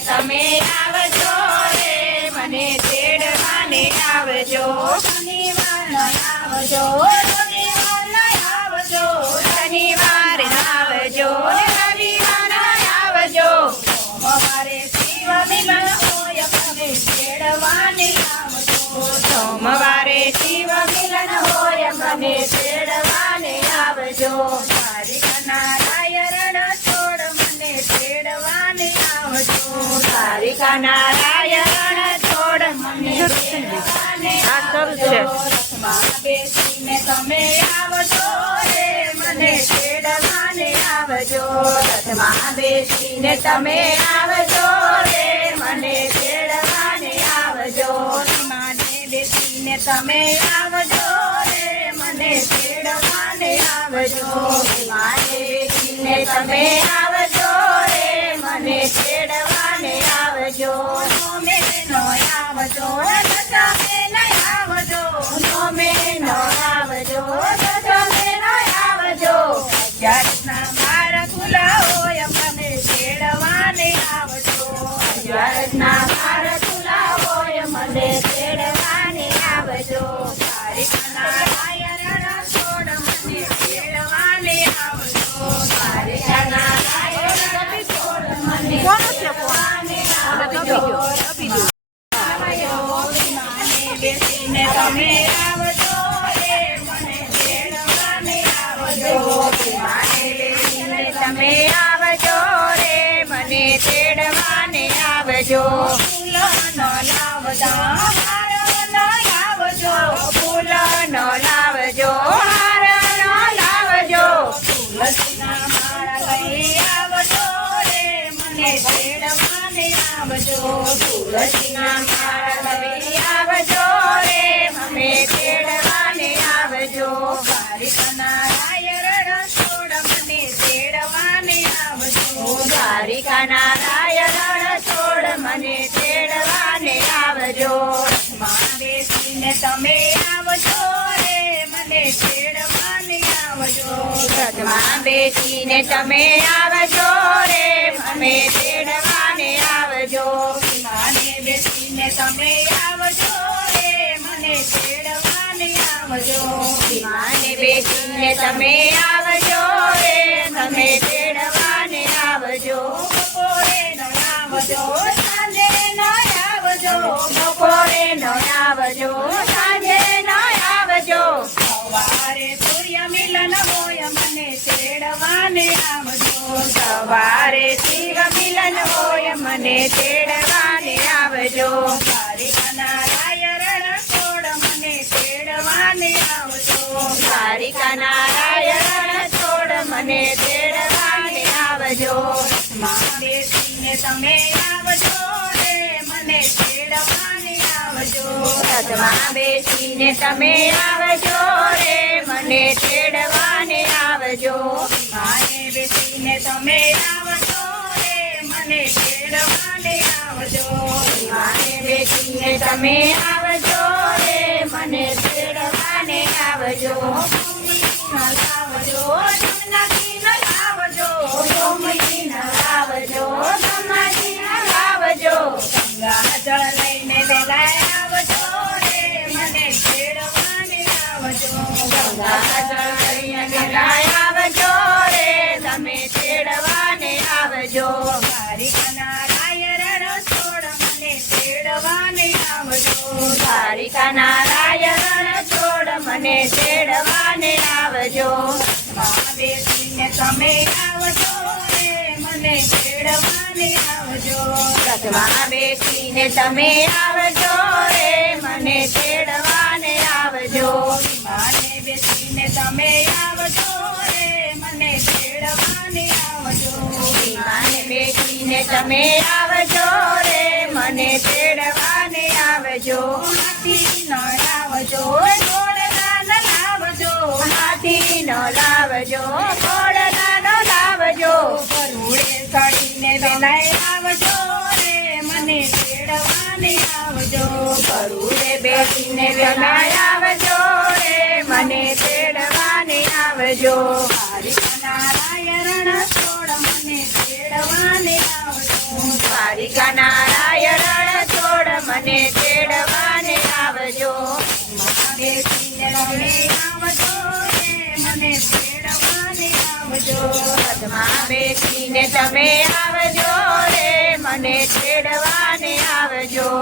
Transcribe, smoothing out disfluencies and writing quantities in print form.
તમે આવજો રે મને તેડવાને આવજો શનિવાર આવજો આવજો શનિવાર આવજો રવિવાર આવજો સોમવારે શિવ મિલન હોય મને તેડવાને આવજો સોમવારે શિવ મિલન હોય મને તેડવાને આવજો કારિકાના રાયરણ છોડ મને તેડવાને આવજો કારિકાના રાયરણ છોડ મને તેડવાને આવજો રથમાં બેસીને તમે આવજો રે મને તેડવાને આવજો રથમાં બેસીને તમે આવજો રે મને તેડવાને આવજો માને બેસીને તમે આવજો રે મને તેડવાને આવજો માને બેસીને તમે આવજો રે મને તેડવાને આવજો તમે નો આવજો તમે ન આવજો તમે નો આવજો તમે ન આવજો અગિયારના મારા ખુલા હોય મને તેડવાને આવજો અગિયારના મારા ખુલા હોય મને તેડવાને આવજો કારિકાના રાયરણ છોડ મને તેડવાને આવજો કારિકાના રાયરણ છોડ મને તેડવાને આવજો વિમાને બેસીને તમે આવજો રે મને તેડવાને આવજો વિમાને બેસીને તમે આવજો રે મને તેડવાને આવજો ફૂલ ન લાવતા હાર ન લાવજો ફૂલ ન લાવજો હાર ન લાવજો તુલસીના માળા લઈ આવજો રે મને તેડવાને આવજો તુલસીના માળા લઈ આવજો રે મને તેડવાને આવજો કારિકાના રાયરણ છોડ મને તેડવાને આવજો કારિકાના રાયરણ છોડ મને તેડવાને આવજો રથમાં બેસીને તમે આવજો રે મને તેડવાને આવજો રથમાં બેસીને તમે આવજો રે મને તેડવાને આવજો વિમાને બેસીને તમે આવજો રે મને તેડવાને આવજો વિમાને બેસીને તમે આવજો રે મને તેડવાને આવજો બપોરે ન આવજો સાંજે ન આવજો બપોરે ન આવજો સાંજે ન આવજો સવારે સૂર્ય મિલન હોય મને તેડવાને આવજો સવારે શિવ મિલન હોય મને તેડવાને આવજો કારિકાના રાયરણ છોડ મને તેડવાને આવજો કારિકાના રાયરણ છોડ મને તેડવાને આવજો રથમાં બેસીને તમે આવજો રે મને તેડવાને આવજો રથમાં બેસીને તમે આવજો રે મને તેડવાને આવજો વિમાને બેસીને તમે આવજો રે મને તેડવાને આવજો વિમાને બેસીને તમે આવજો રે મને તેડવાને આવજો લાવજો જમનાથી ન લાવજો સોમથી ન લાવજો ધમાથી ન લાવજો ગંગા જળ લઈને વેલા આવજો રે મને તેડવાને આવજો ગંગા જળ લઈને વેલા આવજો રે તમે તેડવાને આવજો કારિકાના રાયરણ છોડ મને તેડવાને આવજો કારિકાના રાયરણ છોડ મને તેડવાને આવજો માં બેસીને તમે આવજો રે મને તેડવાને આવજો રથમાં બેસીને તમે આવજો રે મને તેડવાને આવજો વિમાને બેસીને તમે આવજો રે મને તેડવાને આવજો વિમાને બેસીને તમે આવજો રે મને તેડવાને આવજો હાથી ન લાવજો ઘોડના ન લાવજો હાથી ન લાવજો ઘોડના ન લાવજો ગરુડે ચડીને વેલાય આવજો રે મને તેડવાને આવજો ગરુડે બેસીને વેલાય આવજો રે મને તેડવાને આવજો કારિકાના રાયરણ છોડ મને તેડવાને આવજો દ્વારિકાના રાયરણ છોડ મને તેડવાને આવજો બેસીને તમે આવજો રે મને તેડવાને આવજો રથમાં બેસીને તમે આવજો રે મને તેડવાને આવજો